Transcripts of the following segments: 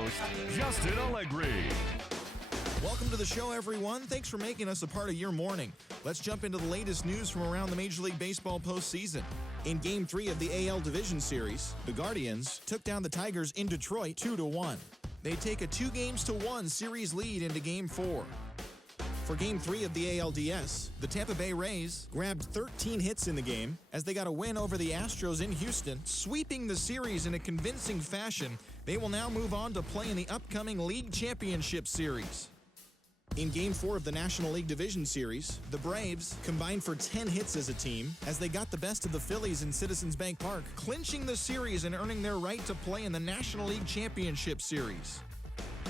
host, Justin Allegri. Welcome to the show, everyone. Thanks for making us a part of your morning. Let's jump into the latest news from around the Major League Baseball postseason. In Game 3 of the AL Division Series, the Guardians took down the Tigers in Detroit 2-1. They take a 2-1 series lead into Game 4. For Game 3 of the ALDS, the Tampa Bay Rays grabbed 13 hits in the game as they got a win over the Astros in Houston, sweeping the series in a convincing fashion. They will now move on to play in the upcoming League Championship Series. In Game 4 of the National League Division Series, the Braves combined for 10 hits as a team as they got the best of the Phillies in Citizens Bank Park, clinching the series and earning their right to play in the National League Championship Series.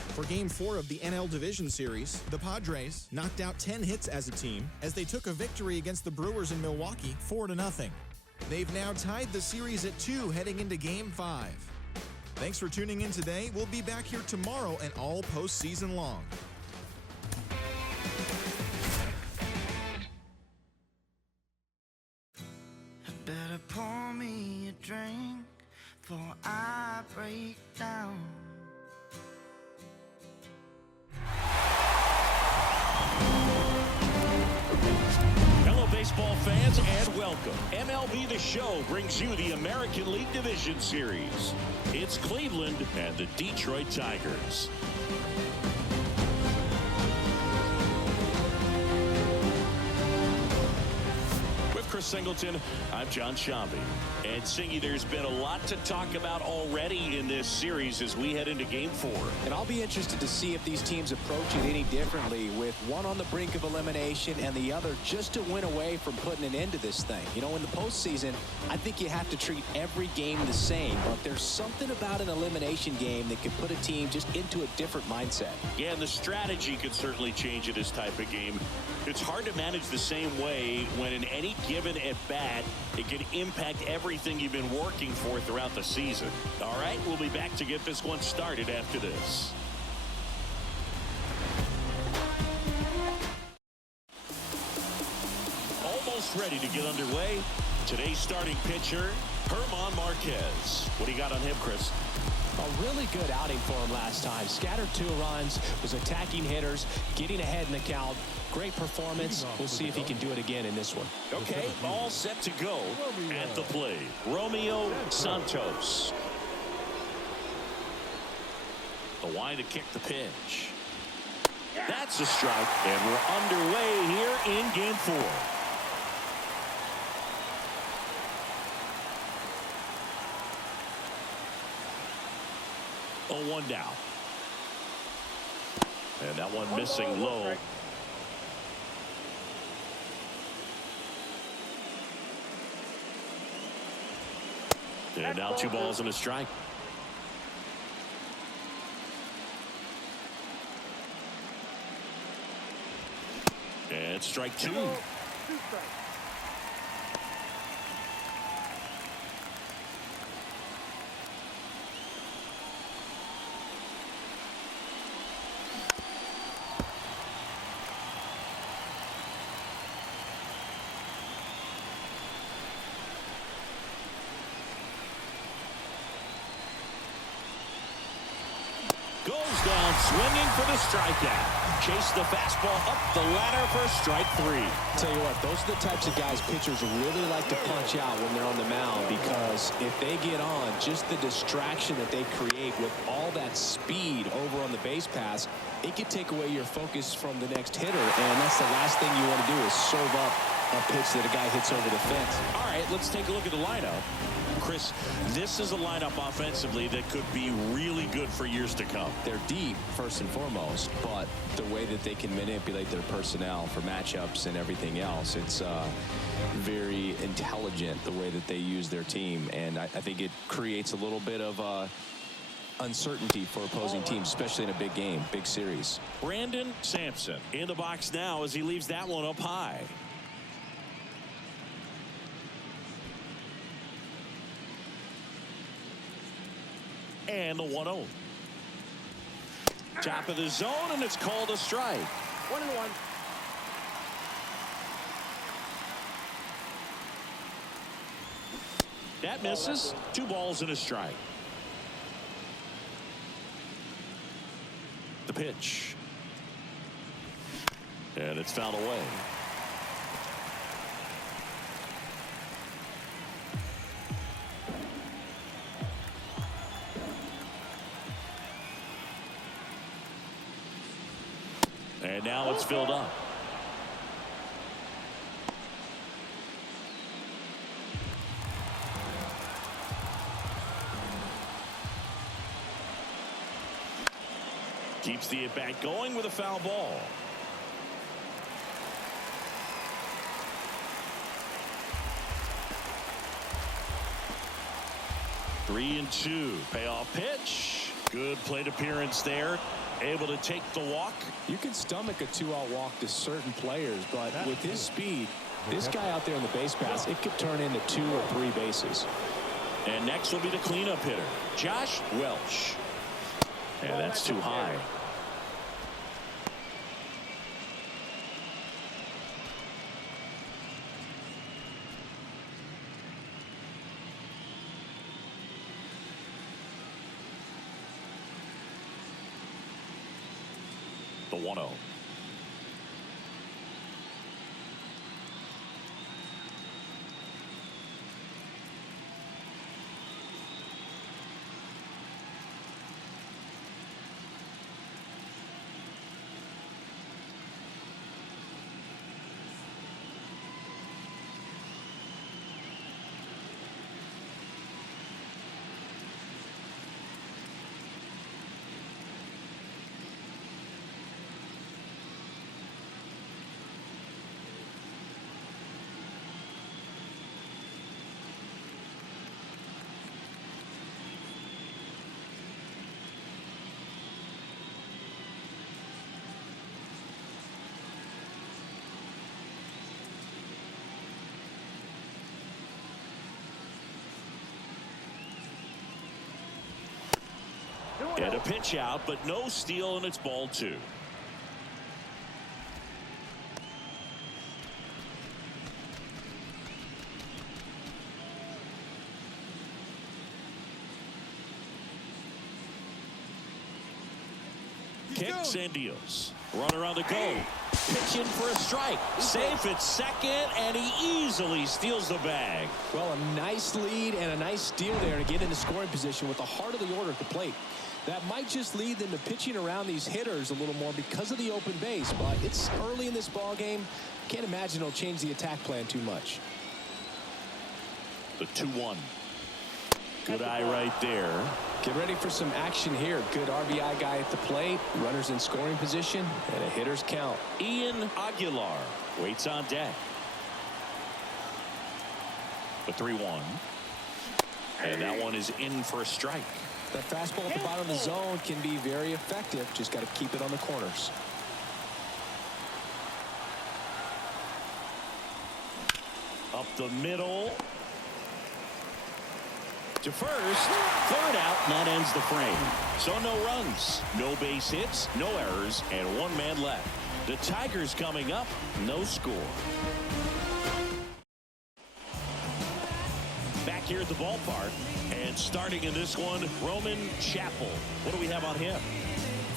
For Game 4 of the NL Division Series, the Padres knocked out 10 hits as a team as they took a victory against the Brewers in Milwaukee 4-0. They've now tied the series at 2 heading into Game 5. Thanks for tuning in today. We'll be back here tomorrow and all postseason long. Better pour me a drink before I break down. Hello, baseball fans, and welcome. MLB The Show brings you the American League Division Series. It's Cleveland and the Detroit Tigers. Chris Singleton, I'm John Shambi. And Singy, there's been a lot to talk about already in this series as we head into Game 4. And I'll be interested to see if these teams approach it any differently, with one on the brink of elimination and the other just to win away from putting an end to this thing. You know, in the postseason, I think you have to treat every game the same, but there's something about an elimination game that can put a team just into a different mindset. Yeah, and the strategy can certainly change in this type of game. It's hard to manage the same way when in any given at bat, it can impact everything you've been working for throughout the season. All right, we'll be back to get this one started after this. Almost ready to get underway. Today's starting pitcher, German Marquez. What do you got on him, Chris? A really good outing for him last time. Scattered 2 runs, was attacking hitters, getting ahead in the count. Great performance. We'll see if he can do it again in this one. Okay, all set to go at the plate. Romeo Santos. The line to kick the pitch. That's a strike, and we're underway here in Game 4. Oh, 1 down. And that one missing low. And now 2 balls and a strike. And strike 2. Goes down swinging for the strikeout. Chase the fastball up the ladder for strike 3. Tell you what, those are the types of guys pitchers really like to punch out when they're on the mound, because if they get on, just the distraction that they create with all that speed over on the base pass, it could take away your focus from the next hitter, and that's the last thing you want to do is serve up a pitch that a guy hits over the fence. All right, let's take a look at the lineup. Chris, this is a lineup offensively that could be really good for years to come. They're deep, first and foremost, but the way that they can manipulate their personnel for matchups and everything else, it's very intelligent the way that they use their team, and I think it creates a little bit of uncertainty for opposing teams, especially in a big game, big series. Brandon Sampson in the box now as he leaves that one up high. And the 1-0. Top of the zone, and it's called a strike. 1-1. That misses. 2 balls and a strike. The pitch. And it's fouled away. And now it's filled up. Keeps the at-bat going with a foul ball. Three and two. Payoff pitch. Good plate appearance there. Able to take the walk. You can stomach a 2-out walk to certain players, but with his speed, this guy out there on the base pass, it could turn into 2 or 3 bases. And next will be the cleanup hitter, Josh Welch. And that's too high. The 1-0. And a pitch out, but no steal, and it's ball 2. Kicks and deals. Runner on the go. Pitching for a strike. Safe at second, and he easily steals the bag. Well, a nice lead and a nice steal there to get into scoring position with the heart of the order at the plate. That might just lead them to pitching around these hitters a little more because of the open base, but it's early in this ball game. Can't imagine it'll change the attack plan too much. The 2-1. Good eye right there. Get ready for some action here. Good RBI guy at the plate. Runners in scoring position and a hitter's count. Ian Aguilar waits on deck. The 3-1. And that one is in for a strike. That fastball at the bottom of the zone can be very effective. Just got to keep it on the corners. Up the middle. To first. Third out, and that ends the frame. So no runs, no base hits, no errors, and 1 man left. The Tigers coming up, no score. Back here at the ballpark, and starting in this one, Roman Chappell. What do we have on him?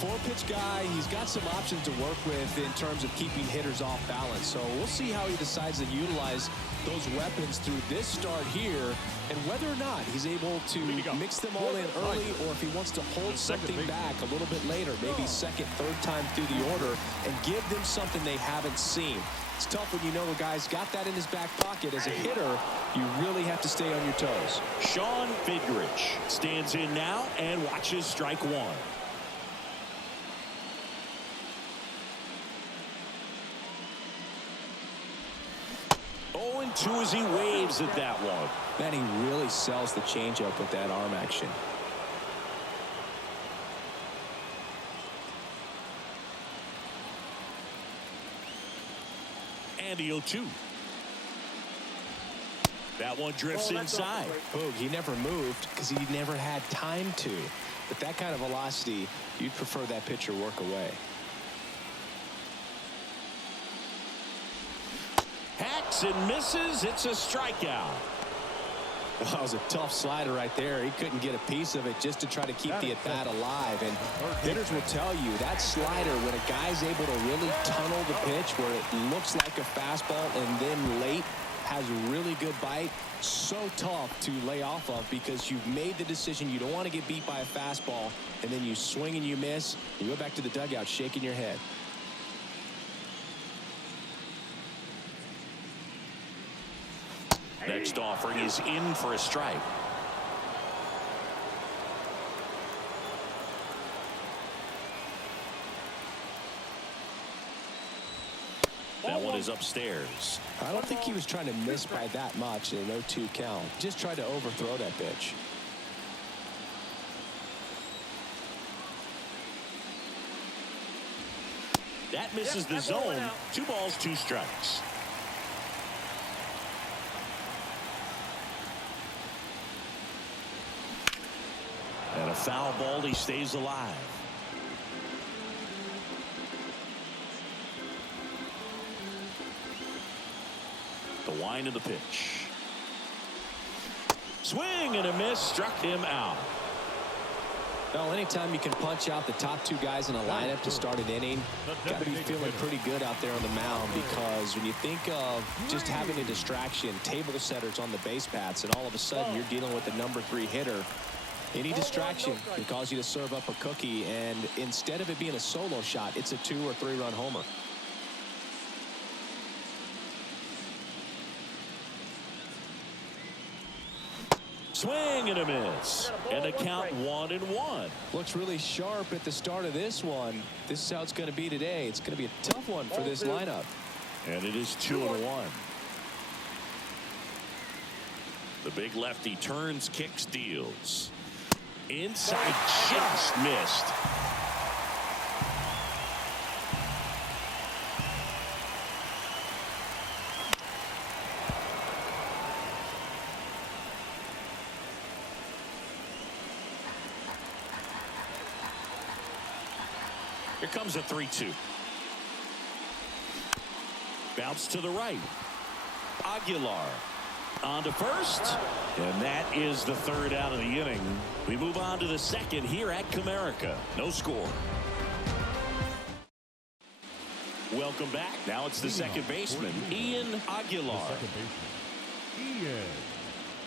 4-pitch guy. He's got some options to work with in terms of keeping hitters off balance. So we'll see how he decides to utilize those weapons through this start here, and whether or not he's able to mix them all in early, or if he wants to hold something back a little bit later, maybe second, third time through the order, and give them something they haven't seen. It's tough when you know a guy's got that in his back pocket. As a hitter, you really have to stay on your toes. Sean Fidrich stands in now and watches strike 1. 0-2 as he waves at that one. Man, he really sells the changeup with that arm action. And the 0-2. That one drifts inside. Boog, he never moved because he never had time to. But that kind of velocity, you'd prefer that pitcher work away. Hacks and misses. It's a strikeout. Well, it was a tough slider right there. He couldn't get a piece of it just to try to keep the at-bat alive. And hitters will tell you that slider, when a guy's able to really tunnel the pitch where it looks like a fastball and then late has a really good bite, so tough to lay off of because you've made the decision you don't want to get beat by a fastball, and then you swing and you miss. You go back to the dugout shaking your head. Next offering is in for a strike. That one is upstairs. I don't think he was trying to miss by that much in an 0-2 count. Just tried to overthrow that pitch. That misses the zone. 2 balls, 2 strikes. And a foul ball. He stays alive. The wind of the pitch. Swing and a miss. Struck him out. Well, anytime you can punch out the top 2 guys in a lineup to start an inning, got to be feeling pretty good out there on the mound, because when you think of just having a distraction, table setters on the base paths, and all of a sudden you're dealing with the number 3 hitter, any distraction can cause you to serve up a cookie, and instead of it being a solo shot, it's a 2 or 3 run homer. Swing and a miss. And the count 1-1. Looks really sharp at the start of this one. This is how it's going to be today. It's going to be a tough one for this lineup. And it is 2-1. The big lefty turns, kicks, deals. Inside, just missed. Here comes a 3-2. Bounce to the right. Aguilar on to first. And that is the 3rd out of the inning. We move on to the 2nd here at Comerica. No score. Welcome back. Now it's the second baseman, Ian Aguilar. Second baseman, Ian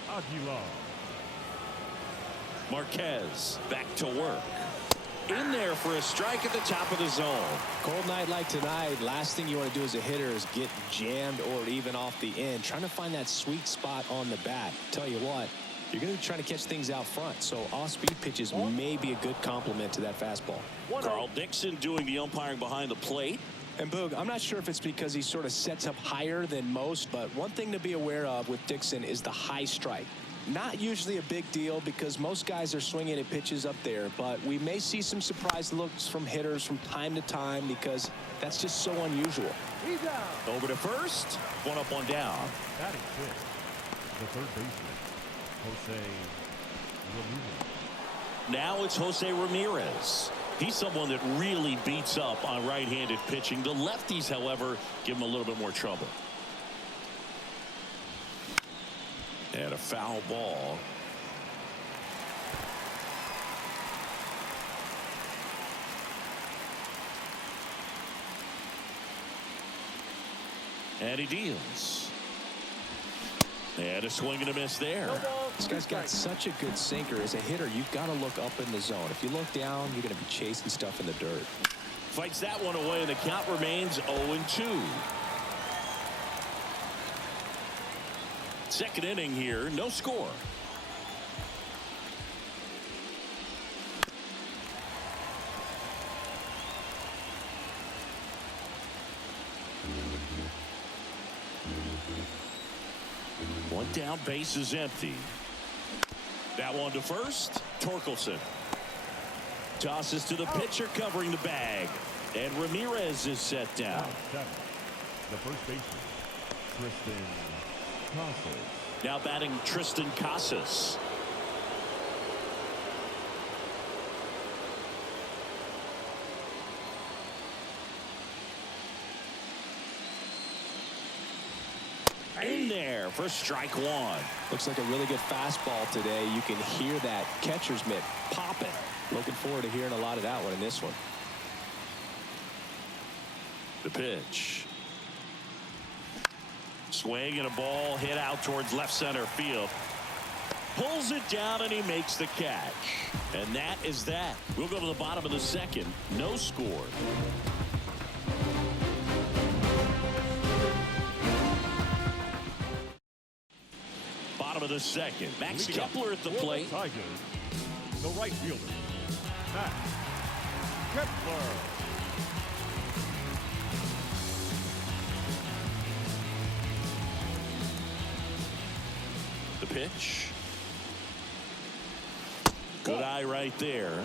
Aguilar. Marquez back to work. In there for a strike at the top of the zone. Cold night like tonight, last thing you want to do as a hitter is get jammed or even off the end. Trying to find that sweet spot on the bat. Tell you what, you're going to be trying to catch things out front, so off-speed pitches may be a good complement to that fastball. Carl Dixon doing the umpiring behind the plate. And Boog, I'm not sure if it's because he sort of sets up higher than most, but one thing to be aware of with Dixon is the high strike. Not usually a big deal because most guys are swinging at pitches up there, but we may see some surprise looks from hitters from time to time because that's just so unusual. Over to first. 1 up, 1 down. Batting 5th, the 3rd baseman, Jose Ramirez. Now it's Jose Ramirez. He's someone that really beats up on right-handed pitching. The lefties, however, give him a little bit more trouble. And a foul ball. And he deals. And a swing and a miss there. This guy's got such a good sinker. As a hitter, you've got to look up in the zone. If you look down, you're going to be chasing stuff in the dirt. Fights that one away, and the count remains 0-2. Second inning here, no score. One down, base is empty. That one to first, Torkelson. Tosses to the pitcher covering the bag. And Ramirez is set down. The first baseman, Tristan Casas. Now batting Tristan Casas. in there for strike one. Looks like a really good fastball today. You can hear that catcher's mitt popping. Looking forward to hearing a lot of that one in this one. The pitch. Swing and a ball hit out towards left center field. Pulls it down and he makes the catch. And that is that. We'll go to the bottom of the second. No score. Bottom of the second. Max Kepler at the plate. Tigers, the right fielder, Max Kepler. The pitch. Good eye right there.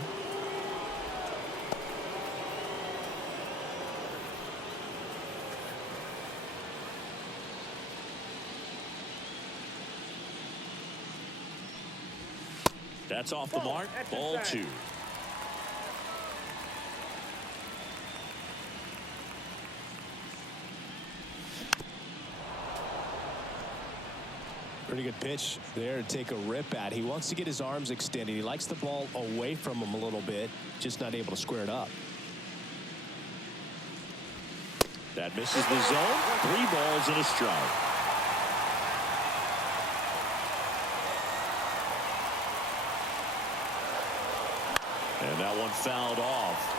That's off the mark. Ball two. Pretty good pitch there to take a rip at. He wants to get his arms extended. He likes the ball away from him a little bit, just not able to square it up. That misses the zone. 3 balls and a strike. And that one fouled off.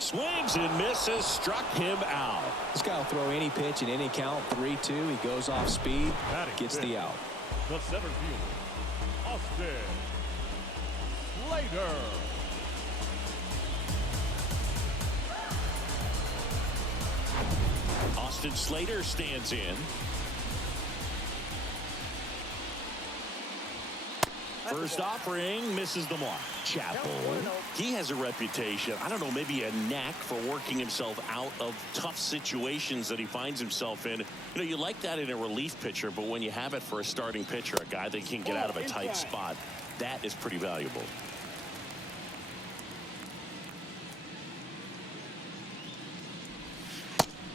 Swings and misses, struck him out. This guy will throw any pitch in any count. 3-2. He goes off speed, gets the out. The center fielder, Austin Slater. Austin Slater stands in. First offering misses the mark. Chapel, he has a reputation, I don't know, maybe a knack for working himself out of tough situations that he finds himself in. You know, you like that in a relief pitcher, but when you have it for a starting pitcher, a guy that can get out of a tight spot, that is pretty valuable.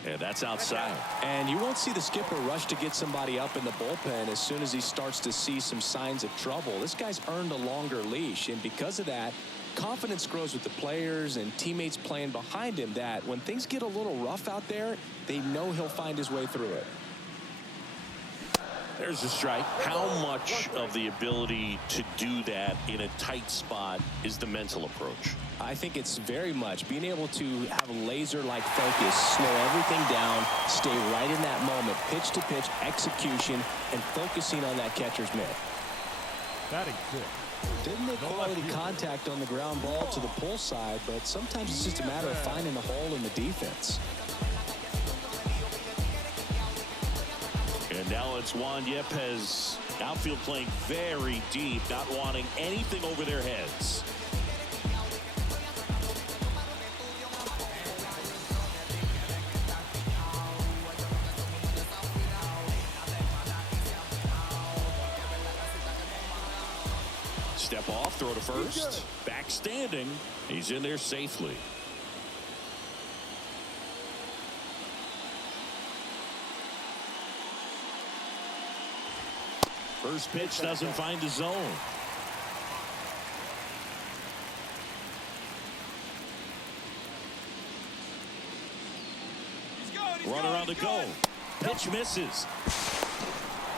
And that's outside. And you won't see the skipper rush to get somebody up in the bullpen as soon as he starts to see some signs of trouble. This guy's earned a longer leash, and because of that, confidence grows with the players and teammates playing behind him, that when things get a little rough out there, they know he'll find his way through it. There's a strike. How much of the ability to do that in a tight spot is the mental approach? I think it's very much being able to have a laser-like focus, slow everything down, stay right in that moment, pitch-to-pitch execution, and focusing on that catcher's mitt. Batting fifth. Didn't make quality contact on the ground ball to the pull side, but sometimes it's just a matter of finding the hole in the defense. And now it's Juan Yepes, outfield playing very deep, not wanting anything over their heads. Step off, throw to first. Back standing. He's in there safely. First pitch doesn't find the zone. Runner on the go. Pitch misses.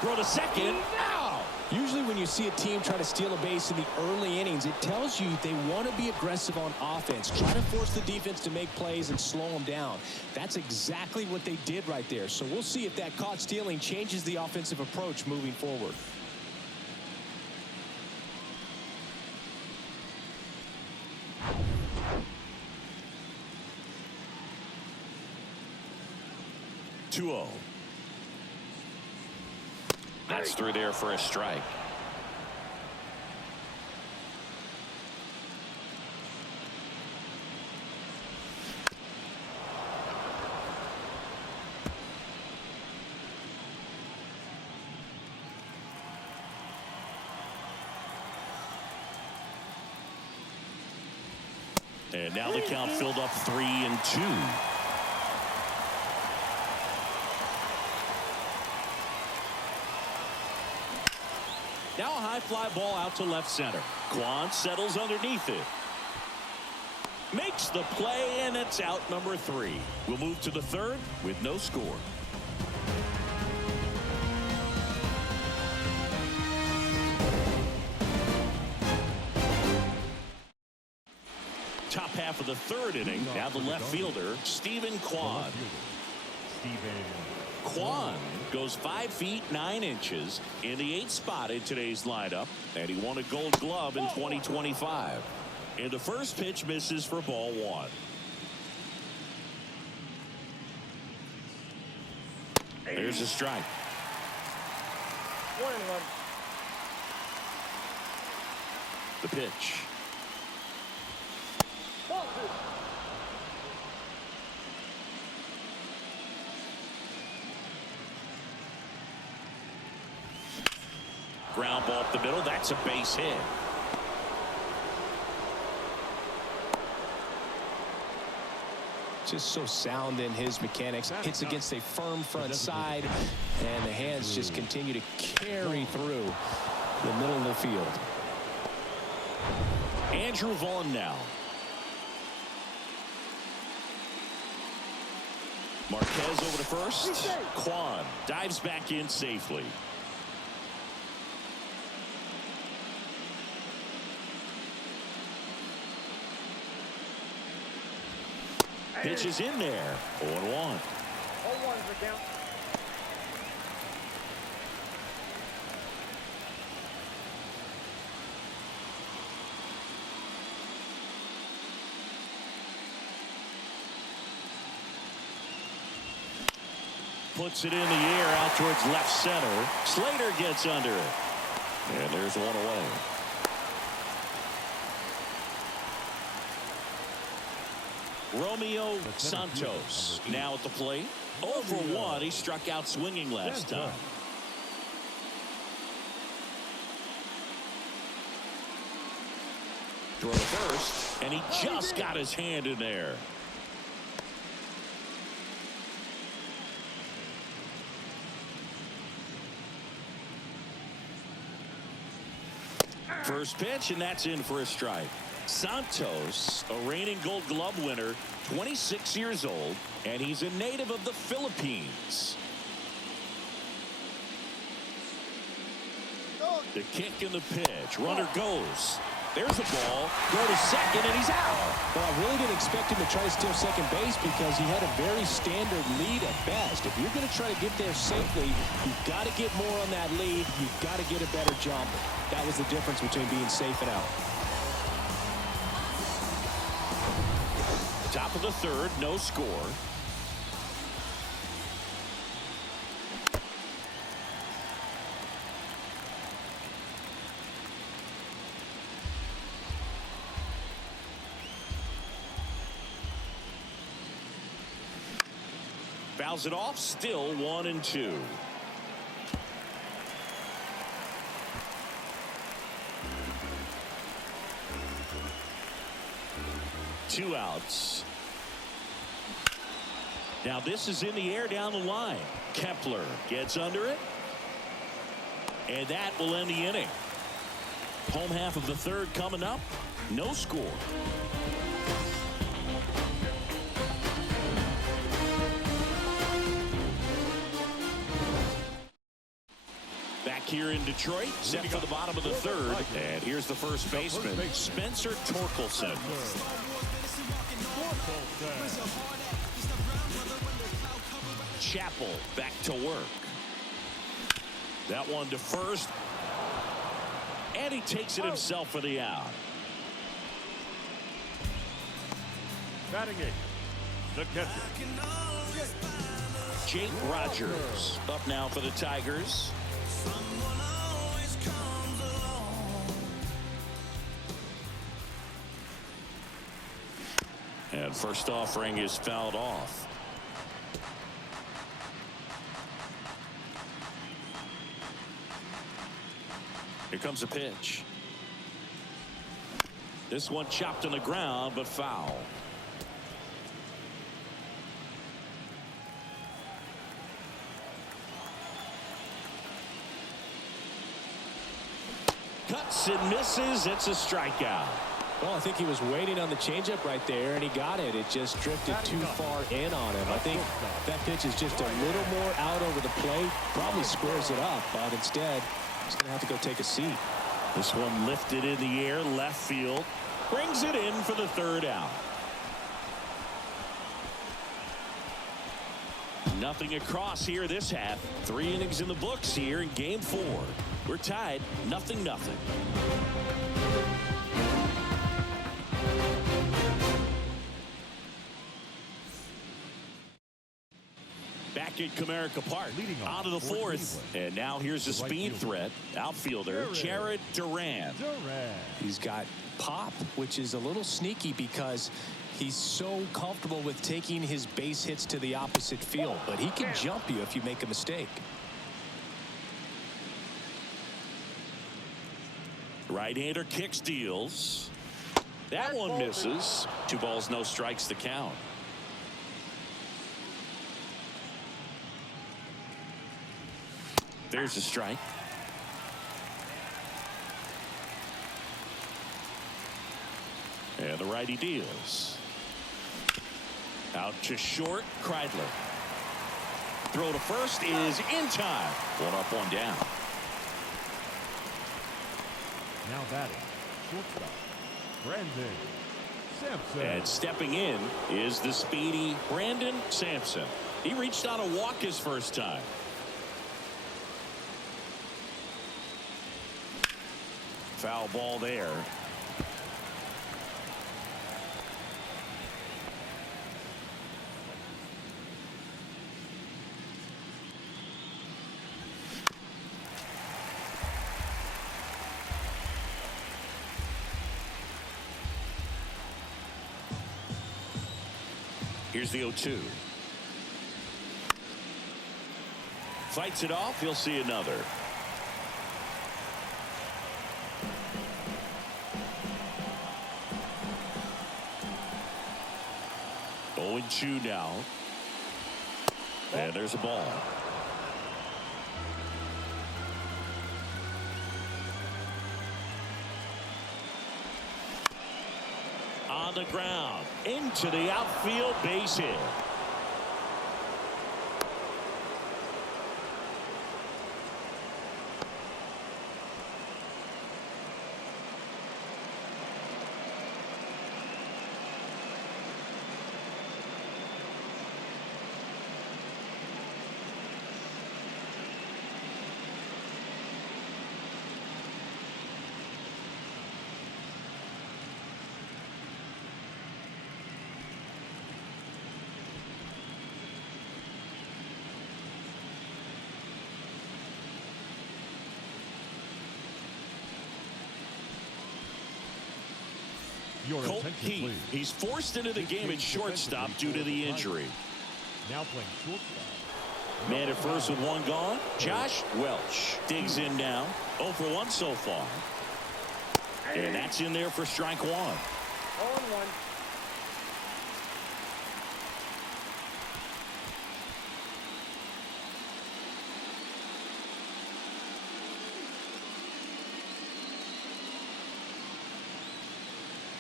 Throw to second. Now. Usually when you see a team try to steal a base in the early innings, it tells you they want to be aggressive on offense. Try to force the defense to make plays and slow them down. That's exactly what they did right there. So we'll see if that caught stealing changes the offensive approach moving forward. That's through there for a strike. And now the count filled up 3-2. Now a high fly ball out to left center. Quan settles underneath it. Makes the play, and it's out number 3. We'll move to the third with no score. Top half of the third inning. Now the left fielder, Stephen Quan. Quan goes 5 feet 9 inches in the 8th spot in today's lineup, and he won a Gold Glove in 2025. And the first pitch misses for ball 1. There's a strike. 1-1. The pitch. Ground ball up the middle. That's a base hit. Just so sound in his mechanics. Hits against a firm front side, and the hands just continue to carry through the middle of the field. Andrew Vaughn now. Marquez over to first. Quan dives back in safely. Pitch is in there. 0-1. 0-1 for count. Puts it in the air out towards left center. Slater gets under it. And there's one away. Romeo Santos now at the plate. 0 for 1. He struck out swinging last time. Throw to first, and he just got his hand in there. First pitch, and that's in for a strike. Santos, a reigning Gold Glove winner, 26 years old, and he's a native of the Philippines. The kick and the pitch. Runner goes. There's the ball. Go to second, and he's out. Well, I really didn't expect him to try to steal second base because he had a very standard lead at best. If you're going to try to get there safely, you've got to get more on that lead. You've got to get a better jump. That was the difference between being safe and out. Top of the third, no score. Fouls it off, still 1-2. Two outs. Now this is in the air down the line. Kepler gets under it. And that will end the inning. Home half of the third coming up. No score. Back here in Detroit, set for the bottom of the third. And here's the first baseman, Spencer Torkelson. Chappell back to work. That one to first. And he takes it himself for the out. Batting eight, the catcher. Jake Rogers up now for the Tigers. And first offering is fouled off. Here comes a pitch. This one chopped on the ground, but foul. Cuts and misses. It's a strikeout. Well, I think he was waiting on the changeup right there, and he got it. It just drifted too far in on him. I think that pitch is just a little more out over the plate. Probably squares it up, but instead, he's going to have to go take a seat. This one lifted in the air, left field. Brings it in for the third out. Nothing across here this half. 3 innings in the books here in game 4. We're tied 0-0. Back at Comerica Park, out of the 4th. And now here's a speed threat. Outfielder Jared Duran. He's got pop, which is a little sneaky because he's so comfortable with taking his base hits to the opposite field. But he can jump you if you make a mistake. Right-hander kick steals. That one misses. 2 balls, no strikes to count. There's a strike. And the righty deals. Out to short, Kreidler. Throw to first is in time. 1 up, 1 down. Now batting, shortstop, Brandon Sampson. And stepping in is the speedy Brandon Sampson. He reached on a walk his first time. Foul ball there. Here's the 0-2. Fights it off. He'll see another. Oh, 0-2 now. And there's a ball. On the ground, into the outfield, base hit. Colt Keith. He's forced into the game at shortstop due to the injury. Now playing shortstop. Man at first with 1 gone. Josh Welch digs in now. 0 for 1 so far. And that's in there for strike 1. 0-1.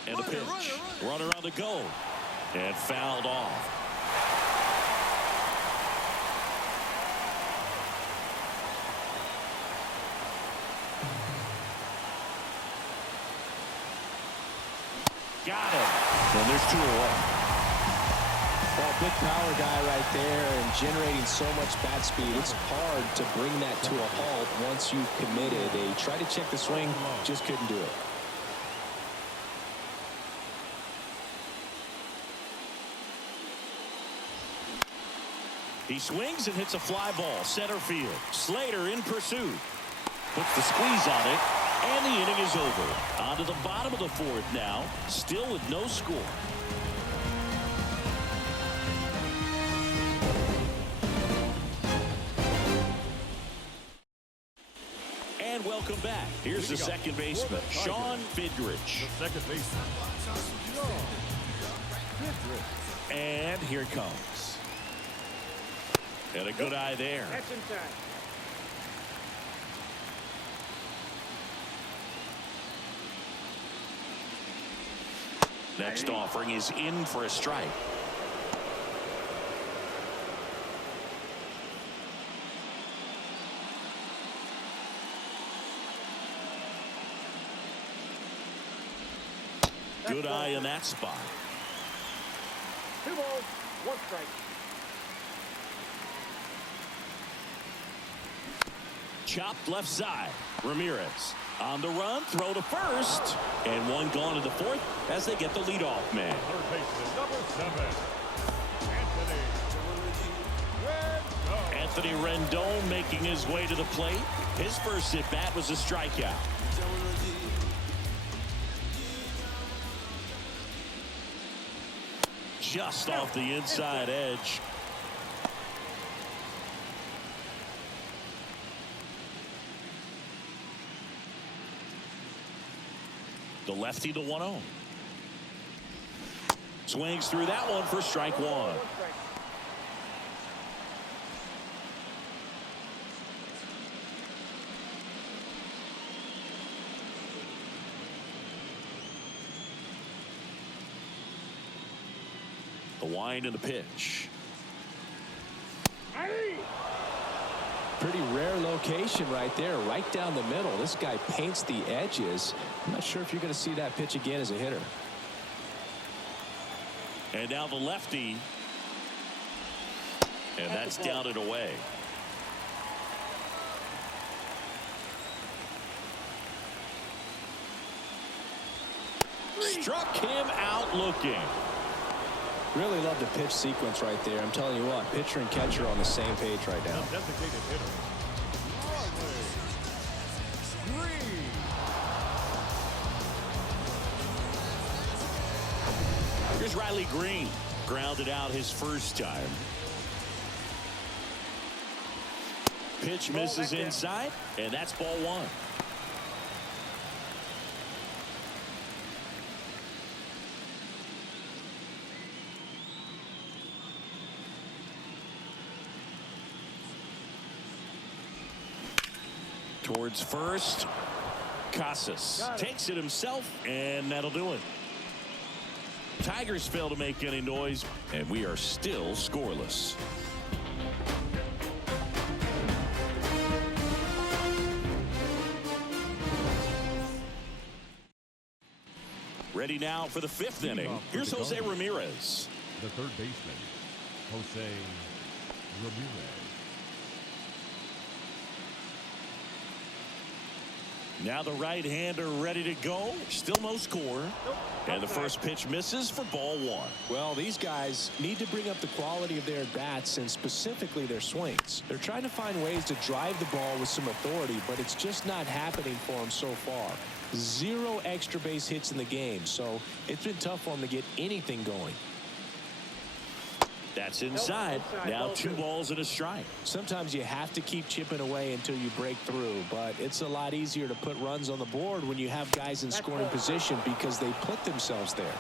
And the pitch. Runner on the go. And fouled off. Got him. And there's 2 away. Well, big power guy right there and generating so much bat speed. It's hard to bring that to a halt once you've committed. They tried to check the swing, just couldn't do it. He swings and hits a fly ball center field. Slater in pursuit. Puts the squeeze on it. And the inning is over. On to the bottom of the 4th now. Still with no score. And welcome back. Here's the second baseman, Sean Fidrich. The second baseman, Sean Fidrich. And here it comes. And a good eye there. That's inside. Next offering is in for a strike. Good eye in that spot. 2 balls, 1 strike. Chopped left side. Ramirez on the run, throw to first, and one gone to the fourth as they get the leadoff man. Third baseman, number 7. Anthony Rendon making his way to the plate. His first at bat was a strikeout. Just off the inside edge. The lefty, the 1-0. Swings through that one for strike 1. 1 strike. The wind and the pitch. Pretty rare location right there, right down the middle. This guy paints the edges. I'm not sure if you're going to see that pitch again as a hitter. And now the lefty. And that's down and away. Struck him out looking. Really love the pitch sequence right there. I'm telling you what, pitcher and catcher are on the same page right now. The designated hitter, Here's Riley Green. Grounded out his first time. Pitch misses inside, and that's ball 1. Towards first. Casas takes it himself, and that'll do it. Tigers fail to make any noise, and we are still scoreless. Ready now for the 5th inning. Here's Jose Ramirez. the third baseman, Jose Ramirez. Now the right-hander ready to go. Still no score. And the first pitch misses for ball 1. Well, these guys need to bring up the quality of their at-bats and specifically their swings. They're trying to find ways to drive the ball with some authority, but it's just not happening for them so far. 0 extra base hits in the game, so it's been tough for them to get anything going. That's inside. Now 2 balls and a strike. Sometimes you have to keep chipping away until you break through, but it's a lot easier to put runs on the board when you have guys in scoring position because they put themselves there.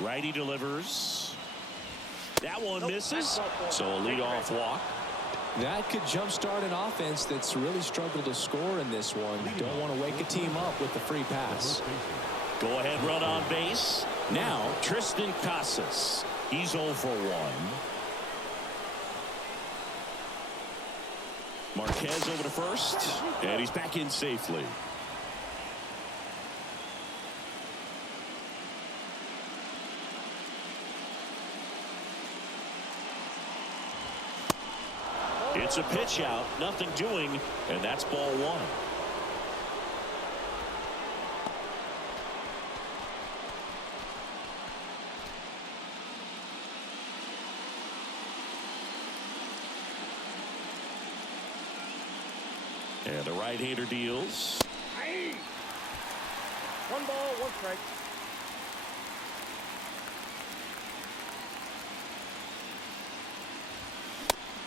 Righty delivers. That one misses. So a leadoff walk. That could jumpstart an offense that's really struggled to score in this one. Don't want to wake a team up with the free pass. Go ahead run on base. Now Tristan Casas. He's 0 for 1. Marquez over to first. And he's back in safely. It's a pitch out. Nothing doing. And that's ball 1. And the right-hander deals. 1 ball, 1 strike.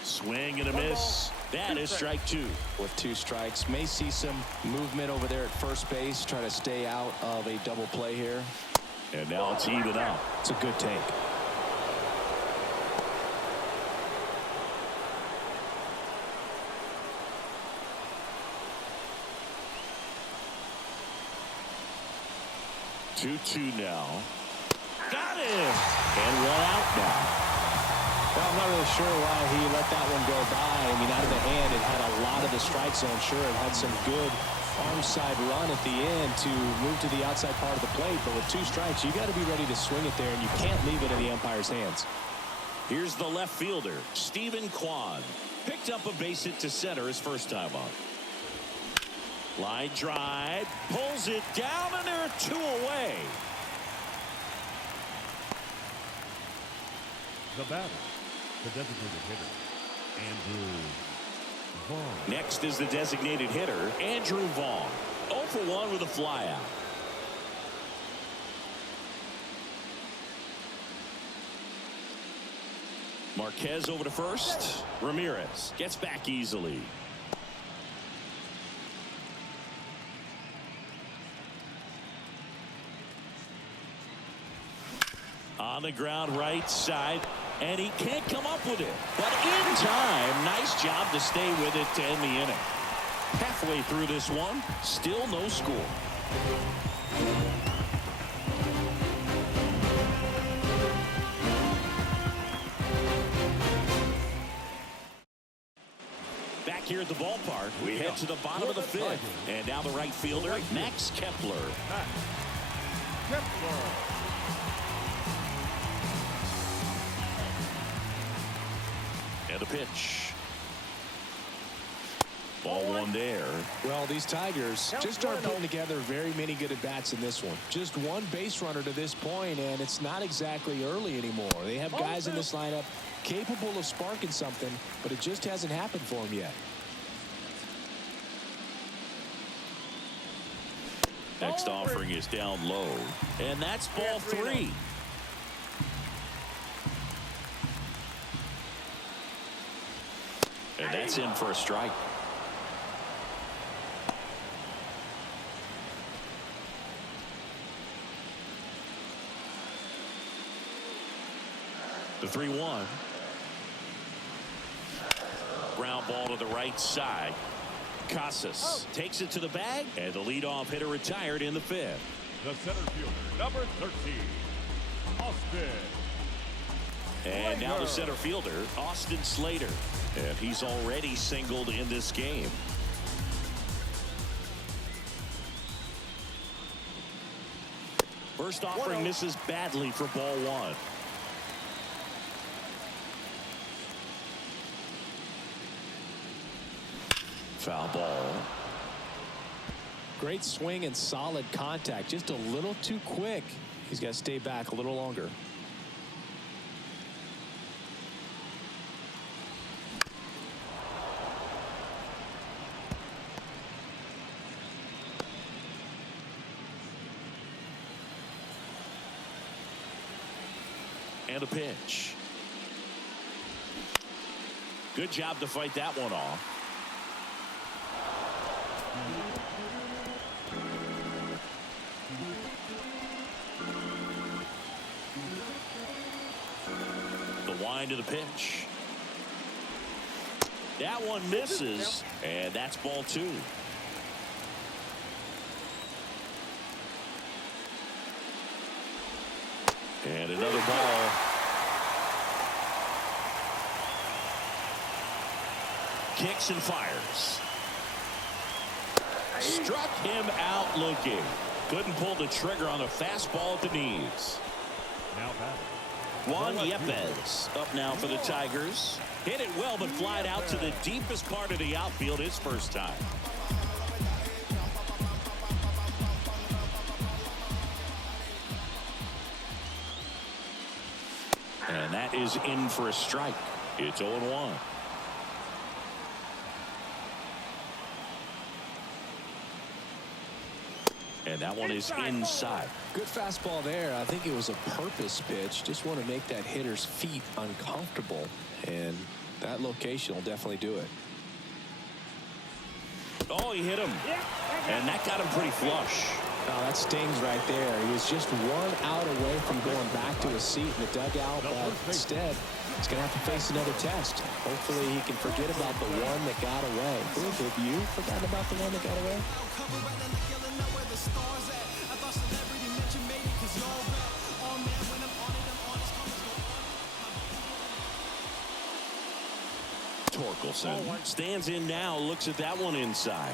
Swing and a miss. That is strike 2. With 2 strikes, may see some movement over there at first base, try to stay out of a double play here. And now it's even up. It's a good take. Two now. Got it. And 1 out now. Well, I'm not really sure why he let that one go by. I mean, out of the hand, it had a lot of the strike zone. Sure, it had some good arm side run at the end to move to the outside part of the plate. But with 2 strikes, you got to be ready to swing it there, and you can't leave it in the umpire's hands. Here's the left fielder, Stephen Kwan. Picked up a base hit to center his first time up. Line drive, pulls it down, and there are 2 away. The batter, the designated hitter, Andrew Vaughn. Next is the designated hitter, Andrew Vaughn. 0 for 1 with a flyout. Marquez over to first. Ramirez gets back easily. On the ground right side, and he can't come up with it. But in time, nice job to stay with it to end the inning. Halfway through this one, still no score. Back here at the ballpark, we head to the bottom of the 5th. And now the right fielder, Max Kepler. And the pitch. Ball 1 there. Well, these Tigers just aren't putting together very many good at-bats in this one. Just 1 base runner to this point, and it's not exactly early anymore. They have guys in this lineup capable of sparking something, but it just hasn't happened for them yet. Next offering is down low, and that's ball 3. And that's in for a strike. The 3-1. Ground ball to the right side. Casas takes it to the bag, and the leadoff hitter retired in the 5th. The center fielder, number 13, Austin. And now the center fielder, Austin Slater. And he's already singled in this game. First offering misses badly for ball 1. Foul ball. Great swing and solid contact. Just a little too quick. He's got to stay back a little longer. And a pitch. Good job to fight that one off. The wind to the pitch. That one misses, and that's ball 2. And another ball. Kicks and fires. Struck him out looking. Couldn't pull the trigger on a fastball at the knees. Now batting, Juan Yepez up now for the Tigers. Hit it well, but flied out to the deepest part of the outfield his first time. And that is in for a strike. It's 0-1. And that one is inside. Good fastball there. I think it was a purpose pitch. Just want to make that hitter's feet uncomfortable. And that location will definitely do it. Oh, he hit him. And that got him pretty flush. Oh, that stings right there. He was just one out away from going back to his seat in the dugout, but instead, he's going to have to face another test. Hopefully, he can forget about the one that got away. Have you forgotten about the one that got away? Torkelson stands in now, looks at that one inside.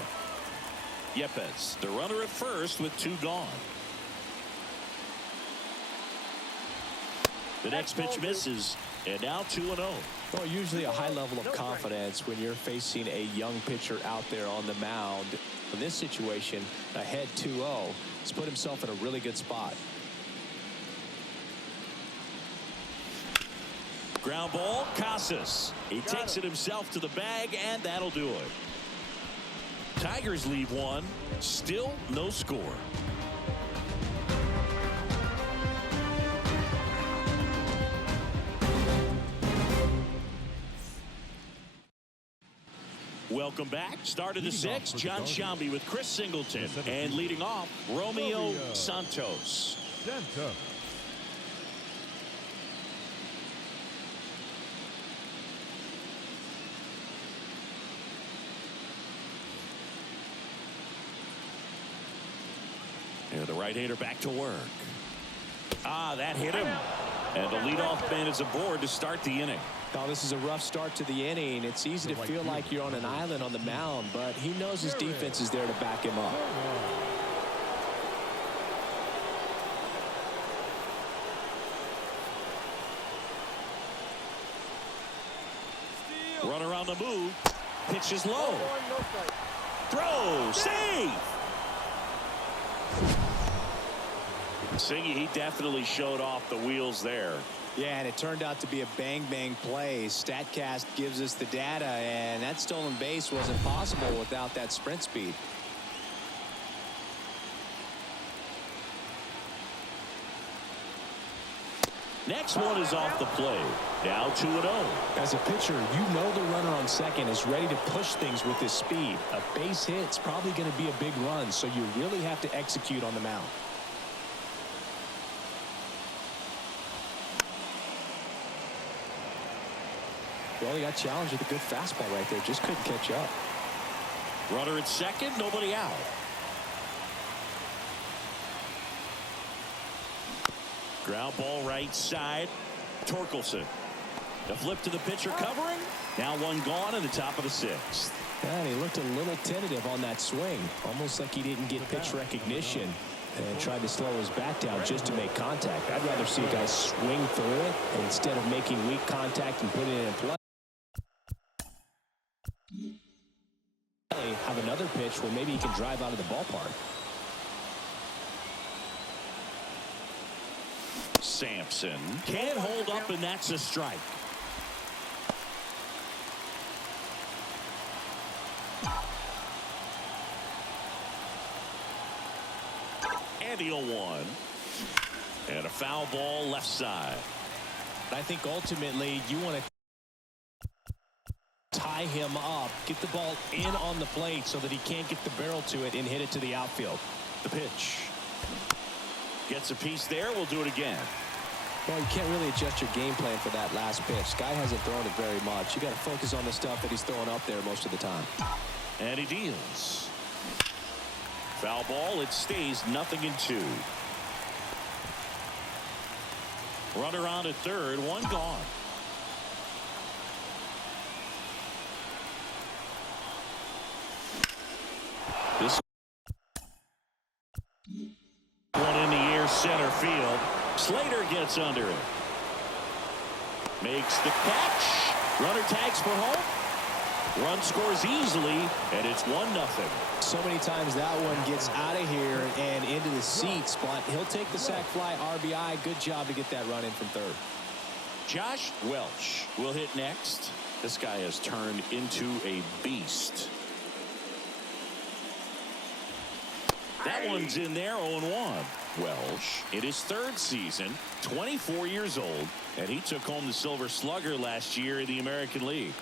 Yepes, the runner at first with 2 gone. The next pitch misses, and now 2-0. Well, usually a high level of confidence when you're facing a young pitcher out there on the mound. In this situation, ahead 2-0, he's put himself in a really good spot. Ground ball, Casas. He takes it himself to the bag, and that'll do it. Tigers leave 1. Still no score. Welcome back. Start of the 6th. John Sciambi with Chris Singleton. And leading off, Romeo Santos. And the right-hander back to work. That hit him. And the leadoff man is aboard to start the inning. Oh, this is a rough start to the inning. It's easy to feel like you're on an island on the mound, but he knows his defense is there to back him up. Runner on the move. Pitch is low. Throw. Save. Singy, he definitely showed off the wheels there. Yeah, and it turned out to be a bang-bang play. StatCast gives us the data, and that stolen base wasn't possible without that sprint speed. Next one is off the plate. Now 2-0. As a pitcher, you know the runner on second is ready to push things with his speed. A base hit's probably going to be a big run, so you really have to execute on the mound. Well, he got challenged with a good fastball right there. Just couldn't catch up. Runner at second, nobody out. Ground ball right side. Torkelson. The flip to the pitcher covering. Now 1 gone in the top of the 6th. And he looked a little tentative on that swing. Almost like he didn't get pitch recognition and tried to slow his bat down just to make contact. I'd rather see a guy swing through it instead of making weak contact and putting it in play. Have another pitch where maybe he can drive out of the ballpark. Sampson can't hold up, and that's a strike. And the 0-1. And a foul ball left side. I think ultimately you want to tie him up, get the ball in on the plate so that he can't get the barrel to it and hit it to the outfield. The pitch. Gets a piece there. We'll do it again. Well, you can't really adjust your game plan for that last pitch. Guy hasn't thrown it very much. You got to focus on the stuff that he's throwing up there most of the time. And he deals. Foul ball. It stays 0-2. Runner on at third. 1 gone. This one in the air, center field. Slater gets under it. Makes the catch. Runner tags for home. Run scores easily, and it's 1-0. So many times that one gets out of here and into the seats, but he'll take the sac fly RBI. Good job to get that run in from third. Josh Welch will hit next. This guy has turned into a beast. That one's in there, 0-1. Welch, in his 3rd season, 24 years old, and he took home the Silver Slugger last year in the American League.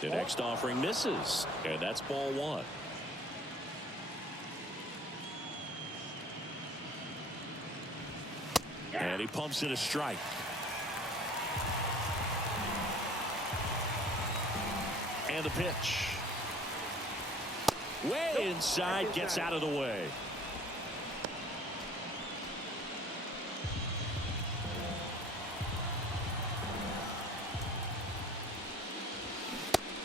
The next offering misses, and that's ball one. And he pumps in a strike. And the pitch. Way inside, gets out of the way.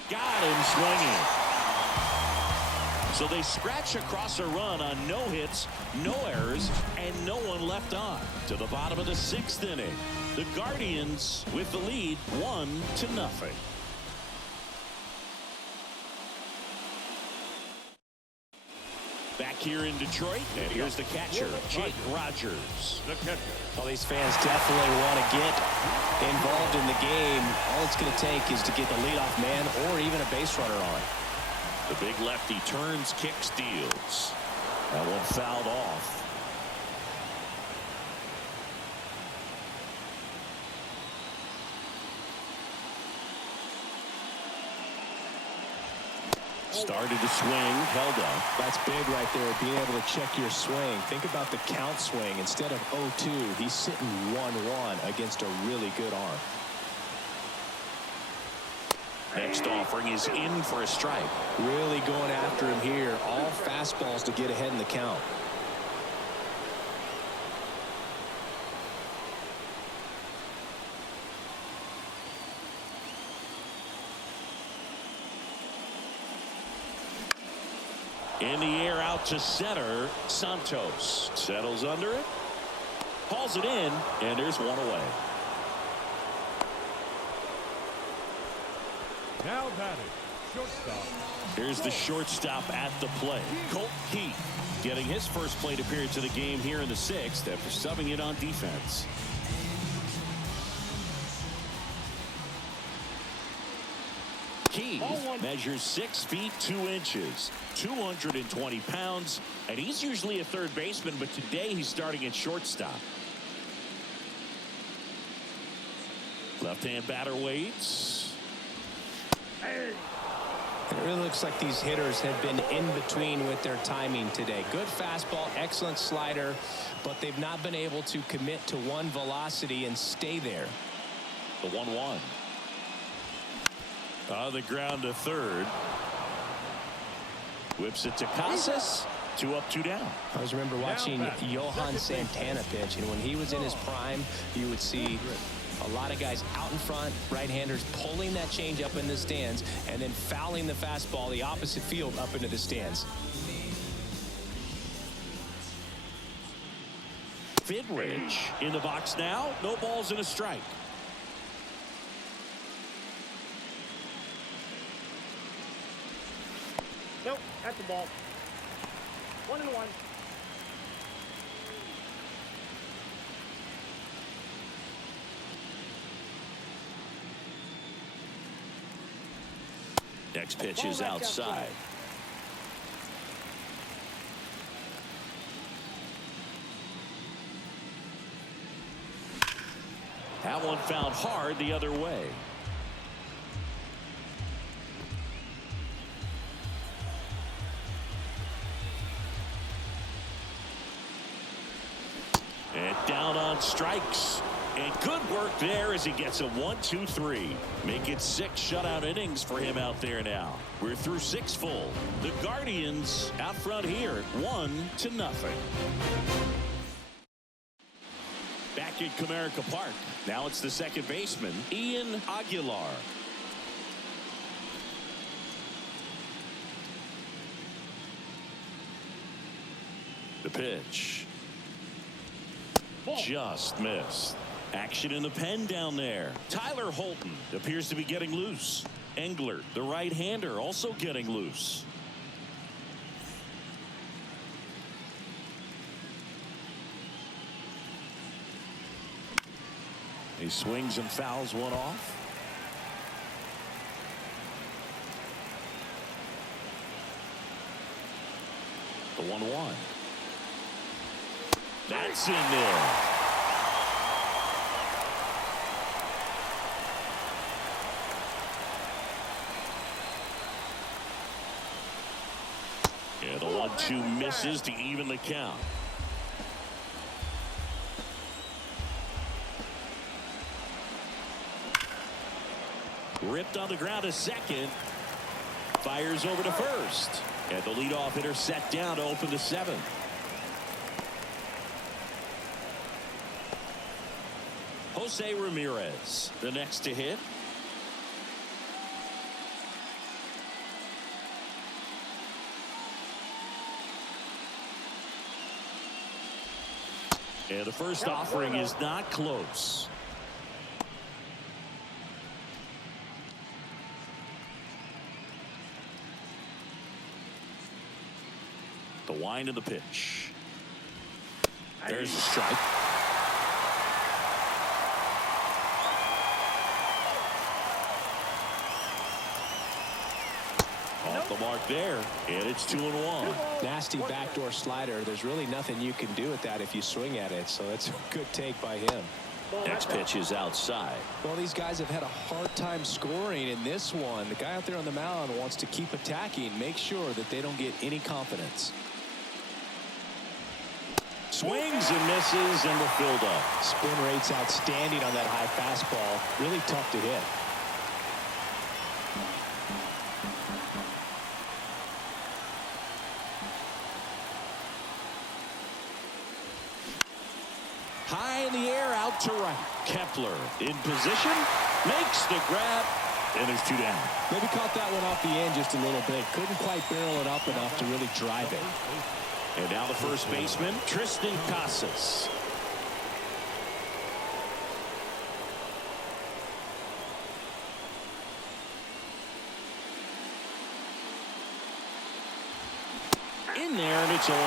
Got him swinging. So they scratch across a run on no hits, no errors, and no one left on. To the bottom of the 6th inning. The Guardians with the lead 1-0. Back here in Detroit, and here's the catcher, Jake Rogers. The catcher. Well, these fans definitely want to get involved in the game. All it's going to take is to get the leadoff man or even a base runner on. The big lefty turns, kicks, deals. That one fouled off. Started to swing, held up. That's big right there, being able to check your swing. Think about the count swing. Instead of 0-2, he's sitting 1-1 against a really good arm. Next offering is in for a strike. Really going after him here. All fastballs to get ahead in the count. In the air out to center. Santos settles under it. Hauls it in, and there's one away. Now batting, shortstop. Here's the shortstop at the plate. Colt Keith getting his first plate appearance of the game here in the 6th after subbing it on defense. Keith measures 6 feet 2 inches, 220 pounds, and he's usually a third baseman, but today he's starting at shortstop. Left-hand batter waits. It really looks like these hitters have been in between with their timing today. Good fastball, excellent slider, but they've not been able to commit to one velocity and stay there. The 1-1. On the ground to third. Whips it to Casas. 2 up, 2 down. I always remember watching Johan Santana pitch, and when he was in his prime, you would see a lot of guys out in front, right-handers pulling that change up in the stands, and then fouling the fastball the opposite field up into the stands. Fidrich in the box now. No balls and a strike. Nope, that's the ball. 1-1. Next pitch is outside. That one found hard the other way. And down on strikes. And good work there as he gets a 1-2-3. Make it 6 shutout innings for him out there now. We're through 6 full. The Guardians out front here, 1-0. Back at Comerica Park. Now it's the second baseman, Ian Aguilar. The pitch. Just missed. Action in the pen down there. Tyler Holton appears to be getting loose. Engler, the right-hander, also getting loose. He swings and fouls one off. The 1-1. That's in there. And the 1-2 misses to even the count. Ripped on the ground to second. Fires over to first. And the leadoff hitter set down to open the 7th. Jose Ramirez, the next to hit. And the first offering is not close. The wind of the pitch. There's the strike. Off the mark there, and it's 2-1. Nasty backdoor slider. There's really nothing you can do with that if you swing at it, so that's a good take by him. Next pitch is outside. Well, these guys have had a hard time scoring in this one. The guy out there on the mound wants to keep attacking, make sure that they don't get any confidence. Swings and misses, and we're filled up. Spin rate's outstanding on that high fastball. Really tough to hit. High in the air, out to right. Kepler in position, makes the grab, and there's 2 down. Maybe caught that one off the end just a little bit. Couldn't quite barrel it up enough to really drive it. And now the first baseman, Tristan Casas. In there, and it's 0-1.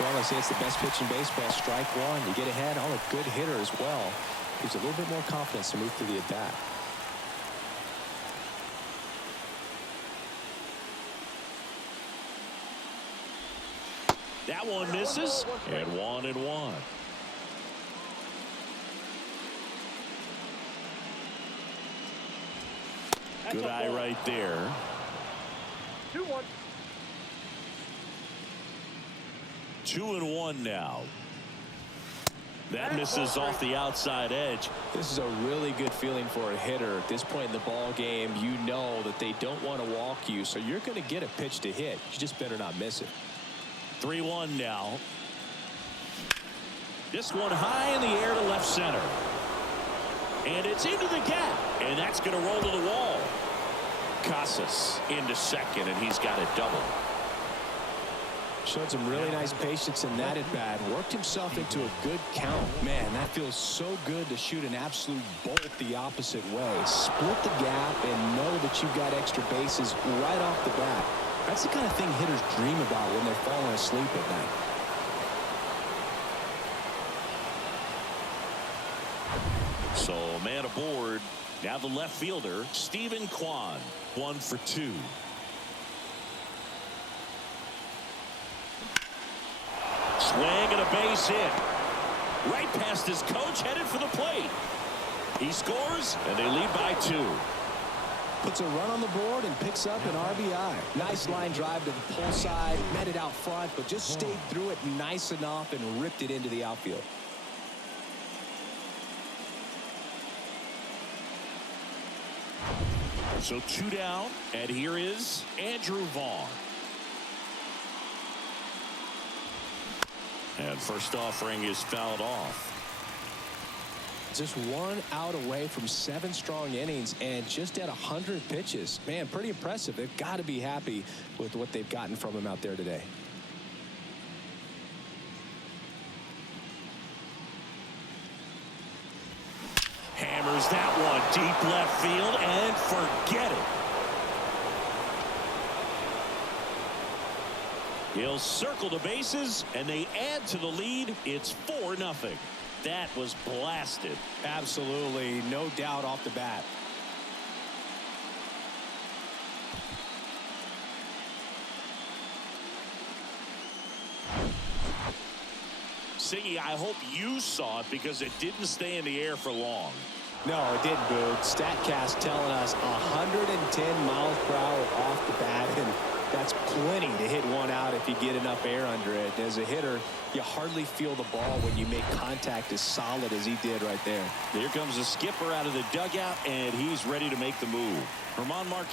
Well, I say it's the best pitch in baseball. Strike one. You get ahead on a good hitter as well. Gives a little bit more confidence to move through the at-bat. That one misses, and 1-1. Good eye right there. 2-1. 2-1 now. That misses off the outside edge. This is a really good feeling for a hitter. At this point in the ball game, you know that they don't want to walk you, so you're going to get a pitch to hit. You just better not miss it. 3-1 now. This one high in the air to left center. And it's into the gap. And that's going to roll to the wall. Casas into second, and he's got a double. Showed some really nice patience in that at bat. Worked himself into a good count. Man, that feels so good to shoot an absolute bolt the opposite way. Split the gap and know that you've got extra bases right off the bat. That's the kind of thing hitters dream about when they're falling asleep at night. So man aboard. Now the left fielder, Stephen Kwan, 1 for 2. Swing and a base hit. Right past his coach, headed for the plate. He scores, and they lead by 2. Puts a run on the board and picks up an RBI. Nice line drive to the pull side, met it out front, but just stayed through it nice enough and ripped it into the outfield. So 2 down, and here is Andrew Vaughn. And first offering is fouled off. Just 1 out away from 7 strong innings and just at 100 pitches. Man, pretty impressive. They've got to be happy with what they've gotten from him out there today. Hammers that one deep left field and forget it. He'll circle the bases, and they add to the lead. It's 4-0. That was blasted. Absolutely, no doubt off the bat. Siggy, I hope you saw it because it didn't stay in the air for long. No, it didn't, Boog. StatCast telling us 110 miles per hour off the bat, and That's plenty to hit one out if you get enough air under it. As a hitter, you hardly feel the ball when you make contact as solid as he did right there. Here comes the skipper out of the dugout, and he's ready to make the move. Ramon Marquez